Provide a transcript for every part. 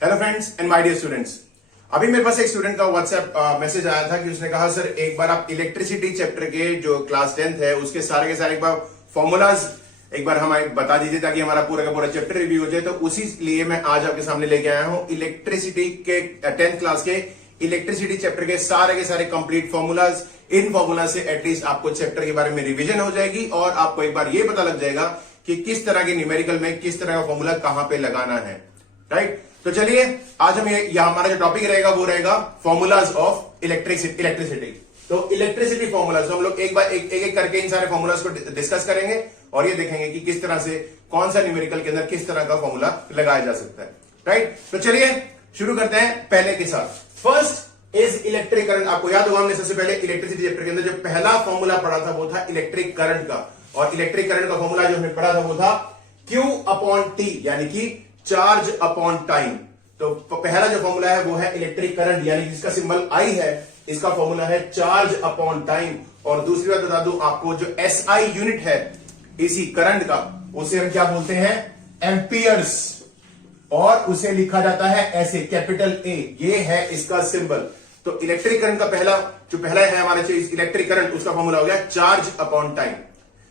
Hello friends and my dear students. अभी मेरे पास एक स्टूडेंट का व्हाट्सएप मैसेज आया था कि उसने कहा सर एक बार आप इलेक्ट्रिसिटी चैप्टर के जो क्लास 10th है उसके सारे के सारे एक बार फॉर्मूलाज एक बार हमें बता दीजिए ताकि हमारा पूरा का पूरा चैप्टर रिव्यू हो जाए। तो उसी लिए मैं आज आपके सामने लेके आया हूं इलेक्ट्रिसिटी के 10th क्लास के इलेक्ट्रिसिटी चैप्टर के सारे कंप्लीट फॉर्मूलाज। इन फॉर्मूला से एटलीस्ट आपको चैप्टर के बारे में रिविजन हो जाएगी और आपको एक बार ये पता लग जाएगा कि किस तरह के न्यूमेरिकल में किस तरह का फॉर्मूला कहां पे लगाना है। राइट, तो चलिए आज हम यहां हमारा जो टॉपिक रहेगा वो रहेगा फॉर्मूलाज ऑफ इलेक्ट्रिसिटी। तो इलेक्ट्रिसिटी फॉर्मूलाज हम लोग एक एक करके इन सारे फॉर्मूलाज को डिस्कस करेंगे और ये देखेंगे कि किस तरह से कौन सा न्यूमेरिकल के अंदर किस तरह का फॉर्मूला लगाया जा सकता है। राइट, तो चलिए शुरू करते हैं पहले के साथ। First is electric current. आपको याद होगा हमने सबसे पहले इलेक्ट्रिसिटी चैप्टर के अंदर जो पहला फॉर्मूला पढ़ा था वो था इलेक्ट्रिक करंट का, और इलेक्ट्रिक करंट का फॉर्मूला जो हमने पढ़ा था वो था Q अपॉन T यानी कि चार्ज अपॉन टाइम। तो पहला जो फॉर्मूला है वो है इलेक्ट्रिक करंट यानी जिसका सिंबल I है, इसका फॉर्मूला है चार्ज अपॉन टाइम। और दूसरी बात बता दूं आपको, जो SI यूनिट है इसी करंट का उसे हम क्या बोलते हैं, एम्पियर्स, और उसे लिखा जाता है ऐसे कैपिटल A, ये है इसका सिंबल। तो इलेक्ट्रिक करंट का जो पहला है हमारे इलेक्ट्रिक करंट, उसका फॉर्मूला हो गया चार्ज अपॉन टाइम।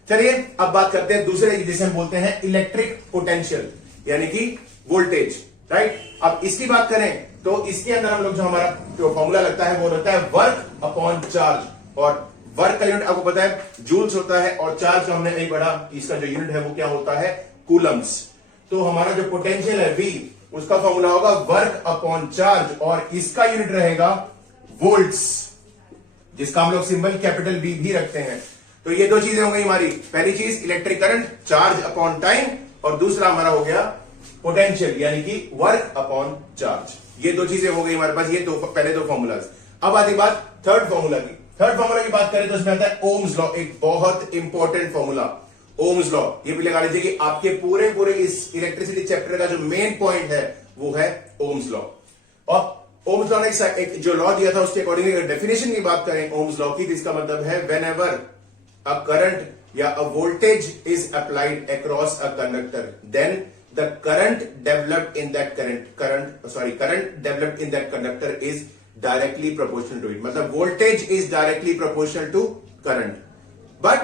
चलिए अब बात करते हैं दूसरे जिसे हम बोलते हैं इलेक्ट्रिक पोटेंशियल यानी कि वोल्टेज। राइट, अब इसकी बात करें तो इसके अंदर हम लोग जो हमारा जो फॉर्मूला लगता है वो रहता है वर्क अपॉन चार्ज, और वर्क का यूनिट आपको पता है जूल्स होता है, और चार्ज का हमने नहीं पढ़ा, इसका जो यूनिट है वो क्या होता है, कूलम्स। तो हमारा जो पोटेंशियल है V, उसका फॉर्मूला होगा वर्क अपॉन चार्ज, और इसका यूनिट रहेगा वोल्ट्स, जिसका हम लोग सिंबल कैपिटल B भी रखते हैं। तो ये दो चीजें हो गई हमारी, पहली चीज electric current charge upon time, और दूसरा हमारा हो गया पोटेंशियल यानी कि वर्क अपॉन चार्ज। ये दो चीजें हो गई हमारे पास, ये पहले दो फॉर्मूलाज। अब आती बात थर्ड फॉर्मूला की। थर्ड फॉर्मूला की बात करें तो इसमें आता है ओम्स लॉ, एक बहुत इंपॉर्टेंट फॉर्मूला ओम्स लॉ। ये भी लगा लीजिए कि आपके पूरे इस इलेक्ट्रिसिटी चैप्टर का जो मेन पॉइंट है वो है ओम्स लॉ। और ओम्स लॉ ने एक जो लॉ दिया था उसके अकॉर्डिंग अगर डेफिनेशन की बात करें ओम्स लॉ की, तो इसका मतलब है वेन एवर a current या a voltage is applied across a conductor, then the current developed in that conductor is directly proportional to it। मतलब voltage is directly proportional to current, but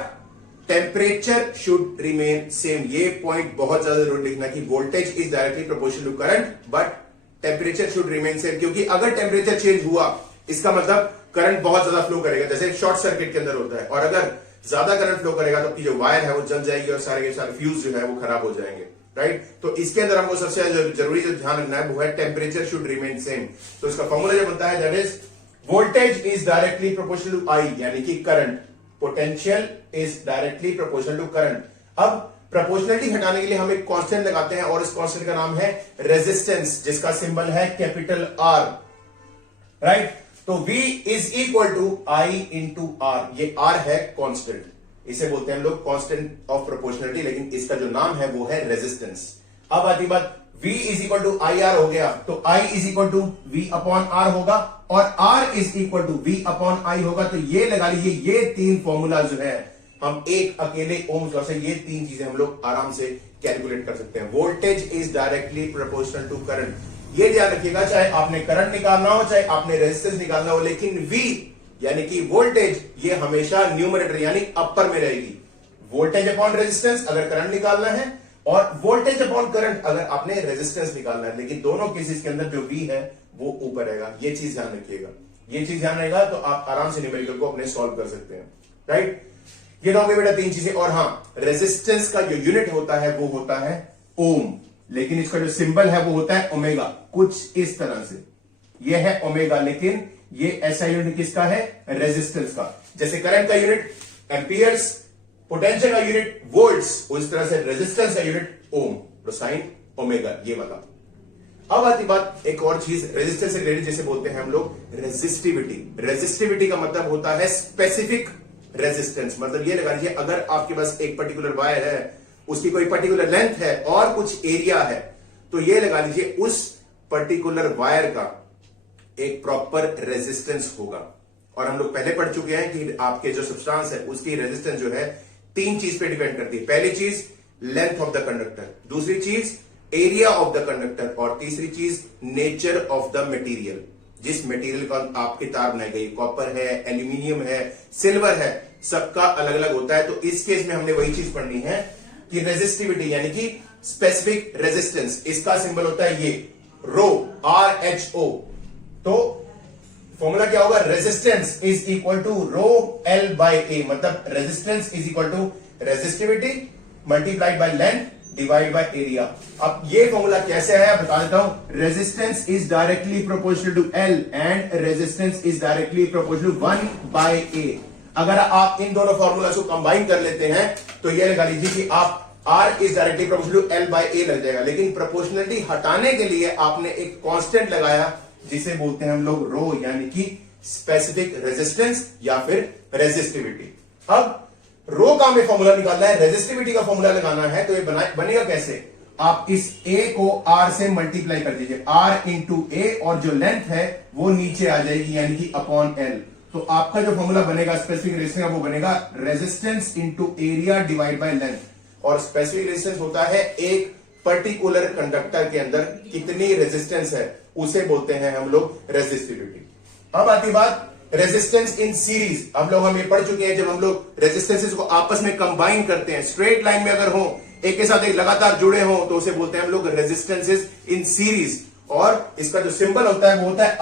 temperature should remain same। ये point बहुत ज्यादा जरूर लिखना कि voltage is directly proportional to current, but temperature should remain same, क्योंकि अगर temperature change हुआ इसका मतलब करंट बहुत ज्यादा फ्लो करेगा, जैसे शॉर्ट सर्किट के अंदर होता है, और अगर ज्यादा करंट फ्लो करेगा तो आपकी जो वायर है वो जल जाएगी और सारे के सारे फ्यूज जो है वो खराब हो जाएंगे। राइट, तो इसके अंदर हमको सबसे जरूरी जो ध्यान रखना है वो है टेम्परेचर शुड रिमेन सेम। तो इसका फॉर्मूला जो बनता है that is voltage is directly proportional to I यानी कि current, potential is directly proportional to current. अब प्रोपोर्शनलिटी हटाने के लिए हम एक कांस्टेंट लगाते हैं और इस कांस्टेंट का नाम है रेजिस्टेंस, जिसका सिंबल है कैपिटल R। राइट, तो V is equal to I into R। ये R है कांस्टेंट, इसे बोलते हैं हम लोग कांस्टेंट ऑफ प्रोपोर्शनलिटी, लेकिन इसका जो नाम है वो है रेजिस्टेंस। अब आती बात, V is equal to I R हो गया, तो I is equal to V upon R होगा, और R is equal to V upon I होगा। तो ये लगा लीजिए, ये तीन फॉर्मूला जो है हम एक अकेले ओम्स लॉ से ये तीन चीजें हम लोग आराम से कैलकुलेट कर सकते हैं। Voltage is directly proportional to current, ये ध्यान रखिएगा, चाहे आपने करंट निकालना हो चाहे आपने रेजिस्टेंस निकालना हो, लेकिन V यानी कि वोल्टेज ये हमेशा न्यूमरेटर यानी अपर में रहेगी। वोल्टेज अपॉन रेजिस्टेंस अगर करंट निकालना है, और वोल्टेज अपॉन करंट अगर आपने रेजिस्टेंस निकालना है, लेकिन दोनों केसेस के अंदर जो V है वो ऊपर रहेगा। ये चीज ध्यान रखिएगा, ये चीज ध्यान रहेगा तो आप आराम से न्यूमेरिकल को अपने सॉल्व कर सकते हैं। राइट, ये तो हो गई बेटा तीन चीजें। और हाँ, रेजिस्टेंस का जो यूनिट होता है वो होता है ओम, लेकिन इसका जो सिंबल है वो होता है ओमेगा, कुछ इस तरह से। ये है ओमेगा, लेकिन ये ऐसा यूनिट किसका है, रेजिस्टेंस का। जैसे करंट का यूनिट एम्पियर्स, पोटेंशियल का यूनिट वोल्ट्स, उस तरह से रेजिस्टेंस का यूनिट ओम, तो साइन ओमेगा ये वाला। अब आती बात एक और चीज रेजिस्टेंस से रिलेटेड, जैसे बोलते हैं हम लोग रेजिस्टिविटी। रेजिस्टिविटी का मतलब होता है स्पेसिफिक रेजिस्टेंस। मतलब ये लगा लीजिए, अगर आपके पास एक पर्टिकुलर वायर है, उसकी कोई पर्टिकुलर लेंथ है और कुछ एरिया है, तो ये लगा लीजिए उस पर्टिकुलर वायर का एक प्रॉपर रेजिस्टेंस होगा। और हम लोग पहले पढ़ चुके हैं कि आपके जो सब्सटेंस है उसकी रेजिस्टेंस जो है तीन चीज पे डिपेंड करती है। पहली चीज लेंथ ऑफ द कंडक्टर, दूसरी चीज एरिया ऑफ द कंडक्टर, और तीसरी चीज नेचर ऑफ द मटेरियल, जिस मटेरियल का आपकी तार बनाई गई, कॉपर है, एल्यूमिनियम है, सिल्वर है, सबका अलग अलग होता है। तो इस केस में हमने वही चीज पढ़नी है कि रेजिस्टिविटी यानी कि स्पेसिफिक रेजिस्टेंस, इसका सिंबल होता है ये रो, RHO। तो फॉर्मूला क्या होगा, resistance is equal to rho L by A, मतलब resistance is equal to resistivity multiplied by length divide by area. अब ये फॉर्मूला कैसे है बता देता हूं। Resistance is directly proportional to L and resistance is directly proportional to 1 by A। अगर आप इन दोनों फॉर्मूला को कंबाइन कर लेते हैं तो ये लगा लीजिए कि आप R is directly proportional to L by A लग जाएगा। लेकिन प्रोपोर्शनलिटी हटाने के लिए आपने एक कांस्टेंट लगाया जिसे बोलते हैं हम लोग रो, यानी कि स्पेसिफिक रेजिस्टेंस या फिर रेजिस्टिविटी। अब रो का हमें फॉर्मूला निकालना है, रेजिस्टिविटी का फॉर्मूला लगाना है, तो ये बनेगा कैसे, आप इस A को R से मल्टीप्लाई कर दीजिए, R इंटू A, और जो लेंथ है वो नीचे आ जाएगी यानी कि अपॉन L। तो आपका जो फॉर्मूला बनेगा स्पेसिफिक रेजिस्टेंस का वो बनेगा resistance into area divide by length. और स्पेसिफिक रेजिस्टेंस होता है एक पर्टिकुलर कंडक्टर के अंदर कितनी रेजिस्टेंस है, उसे बोलते हैं हम लोग रेजिस्टिविटी। अब आती बात रेजिस्टेंस इन सीरीज। अब लोग हम ये पढ़ चुके हैं, जब हम लोग रेजिस्टेंसेस को आपस में कंबाइन करते हैं, स्ट्रेट लाइन में अगर हो, एक के साथ एक लगातार जुड़े हो, तो उसे बोलते हैं हम लोग रेजिस्टेंसेस इन सीरीज। और इसका जो सिंबल होता है वो होता है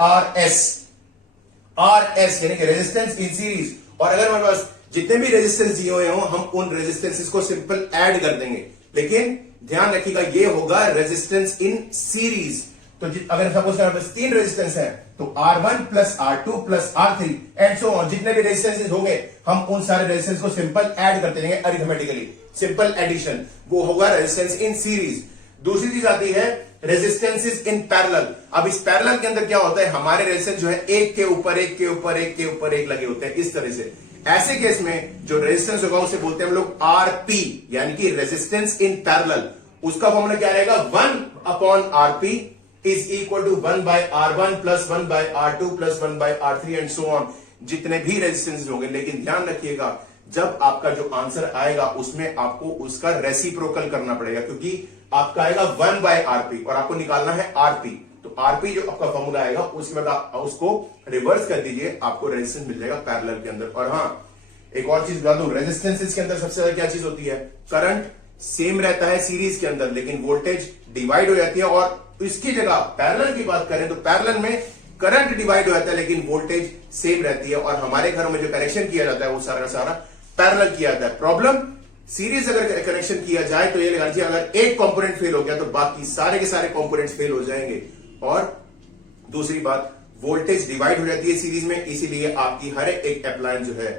RS यानी कि रेजिस्टेंस इन सीरीज। और अगर हमारे पास जितने भी रेजिस्टेंस दिए हुए हो, हम उन रेजिस्टेंसेस को सिंपल ऐड कर देंगे, लेकिन ध्यान रखिएगा ये होगा रेजिस्टेंस इन सीरीज। तो अगर सपोज हमारे पास 3 रेजिस्टेंस है तो R1 plus R2 plus R3 and so on, जितने भी रेजिस्टेंसेस होंगे हम उन सारे रेजिस्टेंस को सिंपल ऐड करते जाएंगे अरिथमेटिकली, सिंपल एडिशन, वो होगा रेजिस्टेंस इन सीरीज। दूसरी चीज आती है रेजिस्टेंसेस इन पैरेलल। अब इस पैरेलल के अंदर क्या होता है, हमारे रेजिस्टेंस जो है एक के ऊपर एक के ऊपर एक के ऊपर एक लगे होते हैं इस तरह से। ऐसे केस में जो रेजिस्टेंस होगा उसे बोलते हैं हम लोग RP यानी कि रेजिस्टेंस इन पैरेलल। उसका फॉर्मूला क्या रहेगा, 1 upon RP is equal to 1 by R1 plus 1 by R2 plus 1 by R3 and so on, जितने भी रेजिस्टेंस होंगे। लेकिन ध्यान रखिएगा जब आपका जो आंसर आएगा उसमें आपको उसका रेसिप्रोकल करना पड़ेगा, क्योंकि आपका आएगा 1 बाय RP और आपको निकालना है RP। तो RP जो आपका फॉर्मूला आएगा उसके बाद आप उसको रिवर्स कर दीजिए, आपको रेजिस्टेंस मिल जाएगा पैरेलल के अंदर। और हाँ, एक और चीज बता दूं, रेजिस्टेंसेस के अंदर सबसे ज्यादा क्या चीज होती है, करंट सेम रहता है सीरीज के अंदर, लेकिन वोल्टेज डिवाइड हो जाती है। और इसकी जगह पैरेलल की बात करें तो पैरेलल में करंट डिवाइड हो जाता है लेकिन वोल्टेज सेम रहती है। और हमारे घरों में जो कनेक्शन किया जाता है वो सारा का सारा पैरेलल किया जाता है। प्रॉब्लम, सीरीज अगर कनेक्शन किया जाए तो ये लगा लीजिए अगर एक कंपोनेंट फेल हो गया तो बाकी सारे के सारे कंपोनेंट्स फेल हो जाएंगे। और दूसरी बात, वोल्टेज डिवाइड हो जाती है सीरीज में, इसीलिए आपकी हर एक अप्लायंस जो है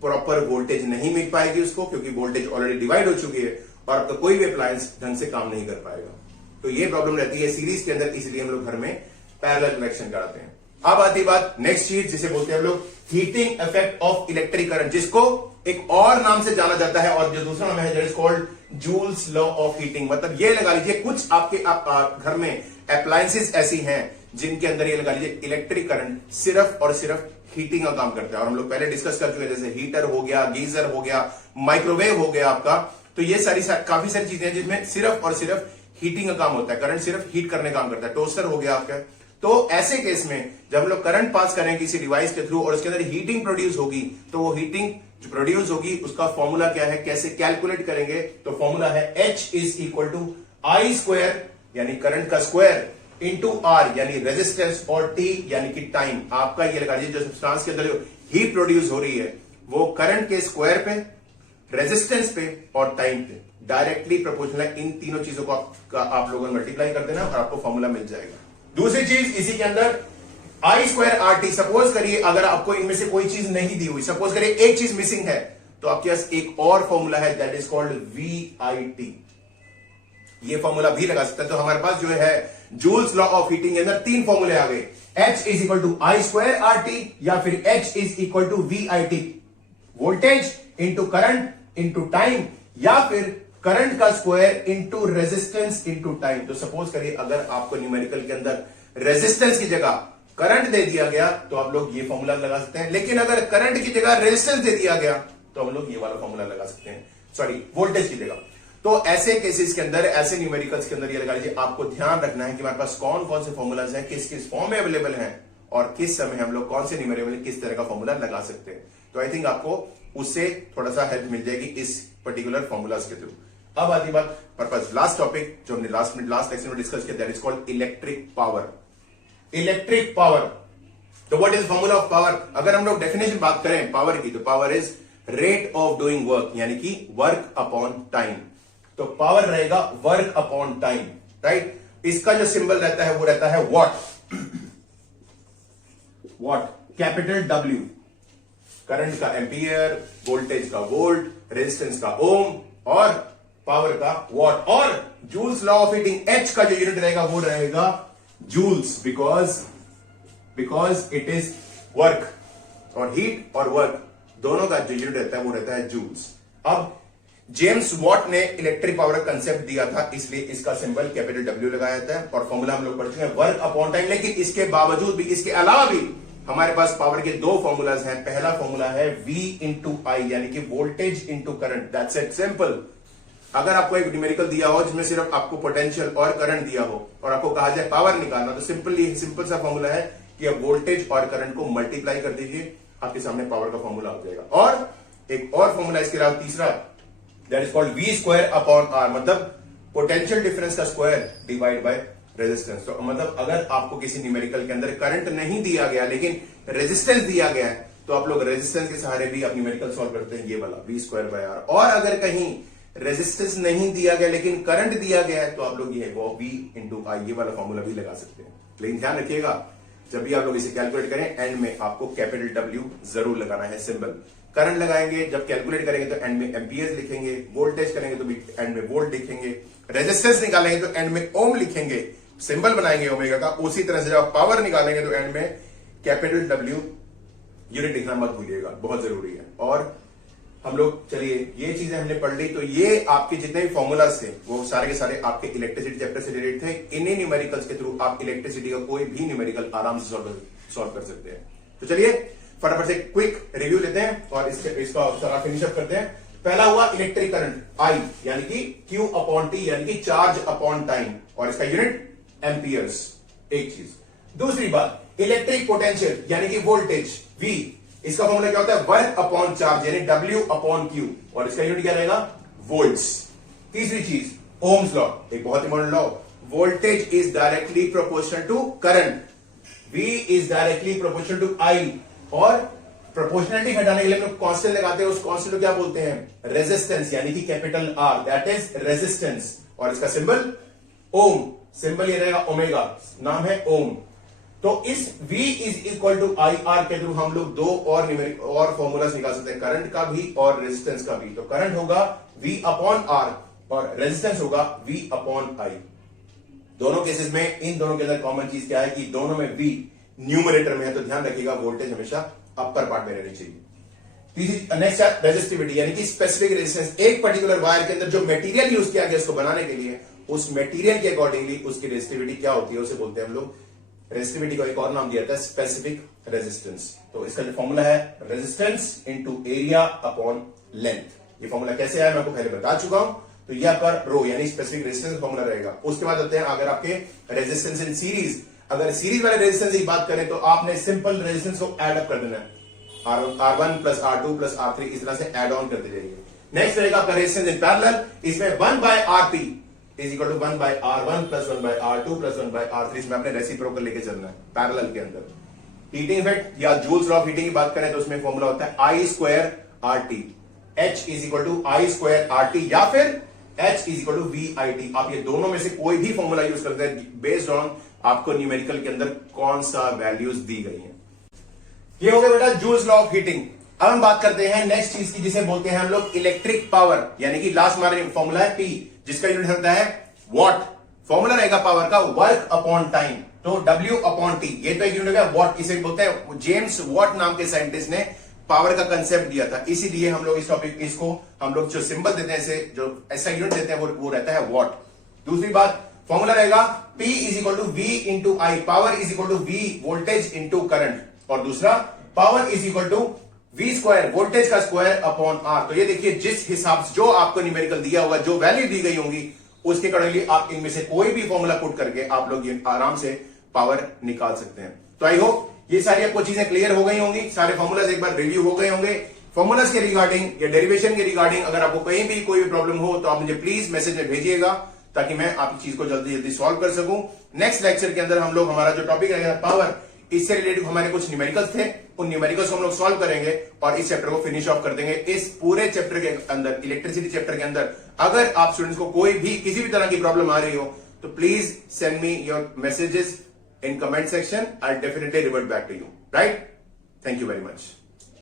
प्रॉपर वोल्टेज नहीं मिल पाएगी उसको, क्योंकि वोल्टेज ऑलरेडी डिवाइड हो चुकी है और आपका कोई भी अप्लायंस ढंग से काम नहीं कर पाएगा। तो ये प्रॉब्लम रहती है सीरीज के अंदर, इसलिए हम लोग घर में पैरेलल कनेक्शन कराते हैं। अब आती बात नेक्स्ट चीज जिसे बोलते हैं हम लोग heating effect of electric current, जिसको एक और नाम से जाना जाता है, और जो दूसरा नाम है that is called joules law of heating. मतलब ये लगा लीजिए कुछ आपके घर में अप्लायंसेस ऐसी हैं जिनके अंदर ये लगा लीजिए इलेक्ट्रिक करंट सिर्फ और सिर्फ हीटिंग का काम करता है। और हम लोग पहले डिस्कस कर चुके हैं, जैसे हीटर हो गया, गीजर हो गया, माइक्रोवेव हो गया आपका। तो ये काफी सारी चीजें हैं जिसमें सिर्फ और सिर्फ हीटिंग का काम होता है, करंट सिर्फ हीट करने का काम करता है। टोस्टर हो गया आपका। तो ऐसे केस में जब हम लोग करंट पास करें किसी डिवाइस के थ्रू और उसके अंदर हीटिंग प्रोड्यूस होगी, तो वो हीटिंग जो प्रोड्यूस होगी उसका फॉर्मूला क्या है, कैसे कैलकुलेट करेंगे, तो फॉर्मूला है H is equal to I square यानी करंट का स्क्वायर इंटू R यानी रेजिस्टेंस और T यानी कि टाइम। आपका ये लगा लीजिए जो सब्सटेंस के अंदर जो हीट प्रोड्यूस हो रही है वो करंट के स्क्वायर पे, रेजिस्टेंस पे और टाइम पे डायरेक्टली प्रोपोर्शनल है। इन तीनों चीजों को आप लोगों ने मल्टीप्लाई कर देना और आपको फॉर्मूला मिल जाएगा। दूसरी चीज इसी के अंदर I स्क्वायर RT, सपोज करिए अगर आपको इनमें से कोई चीज नहीं दी हुई, सपोज करिए एक चीज मिसिंग है, तो आपके पास एक और फॉर्मूला है दैट इज कॉल्ड VIT। ये फॉर्मूला भी लगा सकते हैं। तो हमारे पास जो है जूल्स लॉ ऑफ हीटिंग के अंदर 3 फॉर्मूले आ गए, H is equal to I square RT या फिर H is equal to VIT, voltage into current into time, या फिर करंट का square into resistance into time. तो सपोज करिए अगर आपको न्यूमेरिकल के अंदर रेजिस्टेंस की जगह करंट दे दिया गया तो आप लोग ये फॉर्मूला लगा सकते हैं, लेकिन अगर करंट की जगह रेजिस्टेंस दे दिया गया तो हम लोग ये वाला फॉर्मूला लगा सकते हैं, सॉरी वोल्टेज की जगह। तो ऐसे केसेस के अंदर, ऐसे न्यूमेरिकल्स के अंदर ये लगा लीजिए आपको ध्यान रखना है कि हमारे पास कौन कौन से फॉर्मूलाज हैं, किस किस फॉर्म में अवेलेबल हैं और किस समय हम लोग कौन से न्यूमेरिकल में किस तरह का फॉर्मूला लगा सकते हैं। तो आई थिंक आपको उससे थोड़ा सा हेल्प मिल जाएगी इस पर्टिकुलर फॉर्मूलाज के थ्रू। अब आती बात पर्पज, लास्ट टॉपिक जो हमने लास्ट लेक्चर में डिस्कस किया, that is called electric power. Electric power, तो what is formula of power? अगर हम लोग डेफिनेशन बात करें पावर की, तो power is rate of doing work, यानी कि वर्क अपॉन टाइम। तो पावर रहेगा वर्क अपॉन टाइम, राइट। इसका जो सिंबल रहता है वो रहता है watt. Watt, capital W, current का एम्पियर, वोल्टेज का वोल्ट, रेजिस्टेंस का ओम और पावर का वॉट। और Joule's law of heating, H का जो यूनिट रहेगा वो रहेगा joules, because it is work, और हीट और वर्क दोनों का जो यूनिट रहता है वो रहता है जूल्स। अब जेम्स वॉट ने इलेक्ट्रिक पावर का कंसेप्ट दिया था, इसलिए इसका सिंबल कैपिटल डब्ल्यू लगाया जाता है। और फॉर्मूला हम लोग पढ़ चुके हैं वर्क अपॉन टाइम। लेकिन इसके बावजूद भी, इसके अलावा भी हमारे पास पावर के दो फॉर्मूलाज हैं। पहला फॉर्मूला है V इंटू आई, यानी कि voltage into current. That's it, simple. अगर आपको एक न्यूमेरिकल दिया हो जिसमें सिर्फ आपको पोटेंशियल और करंट दिया हो और आपको कहा जाए पावर निकालना, तो सिंपल सा फॉर्मूला है कि आप वोल्टेज और करंट को मल्टीप्लाई कर दीजिए, आपके सामने पावर का फॉर्मूला आ जाएगा। और एक और फॉर्मूला इसके अलावा तीसरा, that is called V square upon R, मतलब पोटेंशियल डिफरेंस का स्क्वायर डिवाइड बाय रेजिस्टेंस। तो मतलब अगर आपको किसी न्यूमेरिकल के अंदर करंट नहीं दिया गया लेकिन रेजिस्टेंस दिया गया है, तो आप लोग रेजिस्टेंस के सहारे भी आप न्यूमेरिकल सॉल्व करते हैं, ये वाला V स्क्वायर बाय R। और अगर कहीं रेजिस्टेंस नहीं दिया गया लेकिन करंट दिया गया है, तो आप लोग ये वो V इंटू आई, ये वाला फॉर्मूला भी लगा सकते हैं। लेकिन ध्यान रखिएगा, जब भी आप लोग इसे कैलकुलेट करें, एंड में आपको कैपिटल डब्ल्यू जरूर लगाना है सिंबल। करंट लगाएंगे जब कैलकुलेट करेंगे तो एंड में एम्पियर्स लिखेंगे, वोल्टेज करेंगे तो भी एंड में वोल्ट लिखेंगे, रेजिस्टेंस निकालेंगे तो एंड में ओम लिखेंगे, सिंबल बनाएंगे ओमेगा का। उसी तरह से जब पावर निकालेंगे तो एंड में कैपिटल डब्ल्यू यूनिट लिखना मत भूलिएगा, बहुत जरूरी है। और हम लोग, चलिए ये चीजें हमने पढ़ ली, तो ये आपके जितने भी फॉर्मूलाज थे वो सारे के सारे आपके इलेक्ट्रिसिटी चैप्टर से रिलेटेड थे। इन्हीं न्यूमेरिकल्स के थ्रू आप इलेक्ट्रिसिटी का कोई भी न्यूमेरिकल आराम से सॉल्व कर सकते हैं। तो चलिए फटाफट से क्विक रिव्यू लेते हैं और इसका फिनिश अप करते हैं। पहला हुआ इलेक्ट्रिक करंट I, यानी कि Q अपॉन T, यानी कि चार्ज अपॉन टाइम, और इसका यूनिट एम्पियर्स, एक चीज। दूसरी बात, इलेक्ट्रिक पोटेंशियल यानी कि वोल्टेज V, इसका फॉर्मूला क्या होता है? वर्क अपॉन चार्ज, यानी W अपॉन Q, और इसका यूनिट क्या रहेगा? वोल्ट्स। तीसरी चीज, ओम्स लॉ, एक बहुत important law, voltage is directly proportional to current, V is directly proportional to I, और प्रोपोर्शनलिटी घटाने के लिए हम लोग कांस्टेंट लगाते हैं, उस कांस्टेंट को क्या बोलते हैं? रेजिस्टेंस, यानी कि capital R, that is resistance, और इसका सिंबल ओम, सिंबल ये रहेगा ओमेगा, नाम है ओम। तो इस V is equal to I R के थ्रू हम लोग दो और फॉर्मूलाज निकाल सकते हैं, करंट का भी और रेजिस्टेंस का भी। तो करंट होगा V अपॉन R और रेजिस्टेंस होगा V अपॉन I। दोनों केसेस में इन दोनों के अंदर कॉमन चीज क्या है कि दोनों में V न्यूमरेटर में है, तो ध्यान रखिएगा वोल्टेज हमेशा अपर पार्ट में रहनी चाहिए। तीसरी, नेक्स्ट है रेजिस्टिविटी, यानी कि स्पेसिफिक रेजिस्टेंस। एक पर्टिकुलर वायर के अंदर जो मटेरियल यूज किया गया उसको बनाने के लिए, उस मटेरियल के अकॉर्डिंगली उसकी रेजिस्टिविटी क्या होती है, उसे बोलते हैं हम लोग, रेजिस्टिविटी को एक और नाम दिया था स्पेसिफिक रेजिस्टेंस। तो इसका जो फॉर्मूला है resistance into area upon length. ये फॉर्मूला कैसे आया मैं आपको पहले बता चुका हूं। तो यह पर रो यानी स्पेसिफिक रेजिस्टेंस फॉर्मूला रहेगा। उसके बाद आते हैं अगर आपके रेजिस्टेंस इन सीरीज, अगर सीरीज वाले रेजिस्टेंस की बात करें तो आपने सिंपल रेजिस्टेंस को एड अप कर देना है, R1 plus R2 plus R3, इस तरह से एड ऑन करते जाइए। नेक्स्ट रहेगा आपका रेजिस्टेंस इन पैरेलल, इसमें 1 बाय RP is equal to 1 by R1 plus 1 by R2 plus 1 by R3, इसमें आपने रेसिप्रोकल लेके चलना है पैरेलल के अंदर। हीटिंग इफेक्ट या जूल्स लॉ ऑफ हीटिंग की बात करें तो उसमें फॉर्मूला होता है I square RT, H is equal to I square RT या फिर H is equal to VIT। आप ये दोनों में से कोई भी फॉर्मूला यूज करते हैं बेस्ड ऑन आपको न्यूमेरिकल के अंदर कौन सा वैल्यूज दी गई हैं। ये हो गया बेटा जूल्स लॉ ऑफ हीटिंग। अब हम बात करते हैं नेक्स्ट चीज की, जिसे बोलते हैं हम लोग इलेक्ट्रिक पावर, यानी कि लास्ट हमारा फॉर्मूला है P, जिसका यूनिट होता है वॉट। फॉर्मूला रहेगा पावर का वर्क अपॉन टाइम, तो W अपॉन T, ये तो एक यूनिट है वॉट। इसे बोलते हैं, जेम्स वॉट नाम के साइंटिस्ट ने पावर का कंसेप्ट दिया था, इसीलिए हम लोग इस टॉपिक, इसको हम लोग जो सिंबल देते हैं, इसे जो ऐसा यूनिट देते हैं वो रहता है वॉट। दूसरी बात, फॉर्मूला रहेगा P is equal to V into I, power is equal to V voltage into current, और दूसरा power is equal to V square voltage का स्क्वायर अपॉन R। तो ये देखिए जिस हिसाब से जो आपको न्यूमेरिकल दिया होगा, जो वैल्यू दी गई होंगी, उसके अकॉर्डिंगली आप इनमें से कोई भी फॉर्मूला पुट करके आप लोग ये आराम से पावर निकाल सकते हैं। तो आई होप ये सारी आपको चीजें क्लियर हो गई होंगी, सारे फॉर्मूलाज एक बार रिव्यू हो गए होंगे। फॉर्मूलाज के रिगार्डिंग या डेरिवेशन के रिगार्डिंग अगर आपको कहीं भी कोई भी प्रॉब्लम हो तो आप मुझे प्लीज मैसेज में भेजिएगा, ताकि मैं आपकी चीज को जल्दी जल्दी सॉल्व कर सकूं। नेक्स्ट लेक्चर के अंदर हम लोग हमारा जो टॉपिक रहेगा पावर, इससे रिलेटेड हमारे कुछ न्यूमेरिकल्स थे, उन न्यूमेरिकल्स को हम लोग सॉल्व करेंगे और इस चैप्टर को फिनिश ऑफ कर देंगे। इस पूरे चैप्टर के अंदर, इलेक्ट्रिसिटी चैप्टर के अंदर, अगर आप स्टूडेंट्स को कोई भी किसी भी तरह की प्रॉब्लम आ रही हो तो please send me your messages in comment section. I'll definitely revert back to you. Right? Thank you very much.